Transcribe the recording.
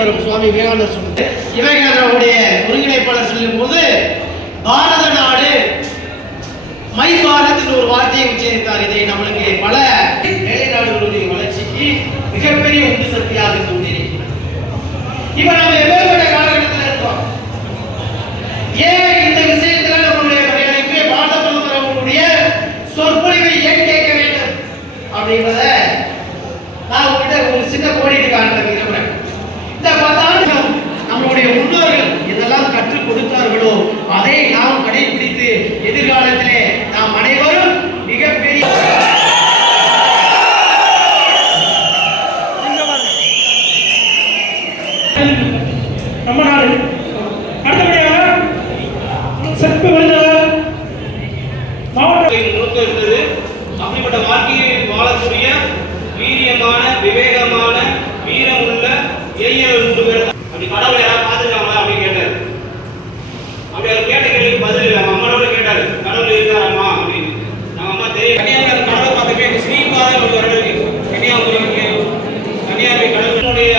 வரும். சுவாமி விவேகானந்தர் சொன்னது. விவேகானந்தருடைய ஒருங்கிணைப்பாளர் சொல்லும் போது பாரத நாடு மை பாரத் ஒரு வார்த்தையை உச்சரித்தார். இதை நம்மளுக்கு பல ஏழை நாடுகளுடைய வளர்ச்சிக்கு மிகப்பெரிய உந்து சக்தியாக தோன்றியிருக்கிறது. இப்ப நம்ம எப்பேற்பட்ட காலகட்டத்தில் இருக்கோம்? ஏன் இந்த விஷயத்துல நம்மளுடைய மரியாதைக்குரிய பாரத பிரதமர் அவர்களுடைய சொற்பொழிவை ஏன் கேட்க வேண்டும் அப்படின்றத நான் உங்ககிட்ட ஒரு சின்ன கோடிட்டு காட்ட விரும்புகிறேன். இந்த 10 ஆண்டுகள் நம்மளுடைய முன்னோர்கள் எதெல்லாம் கற்றுக் கொடுத்தார்களோ அதை நாம் கடைபிடித்து எதிர்காலத்திலே நாம் அனைவரும் மிகப்பெரிய நம்ம நாடு அடுத்தபடியாக சிறப்பு விருந்தினர் மாவட்ட இருந்தது. அப்படிப்பட்ட வாழ்க்கையில் வாழக்கூடிய வீரியமான விவேகமான வீரமுள்ள இளைஞர்கள் 3 பேர். அப்படி கடவுளை யாராவது பார்த்துருக்காங்களா அப்படின்னு கேட்டார். அப்படி அவர் கேட்ட கேள்விக்கு பதில் நம்ம அம்மாவோட கேட்டாரு, கடவுள் இருக்காரம்மா அப்படின்னு. நம்ம அம்மா தெரியும். கன்னியாகுமரி கடவுளை பார்த்துட்டு ஸ்ரீபாதம் ஒரு இடம் இருக்கு. கன்னியாகுமரி கடவுளுடைய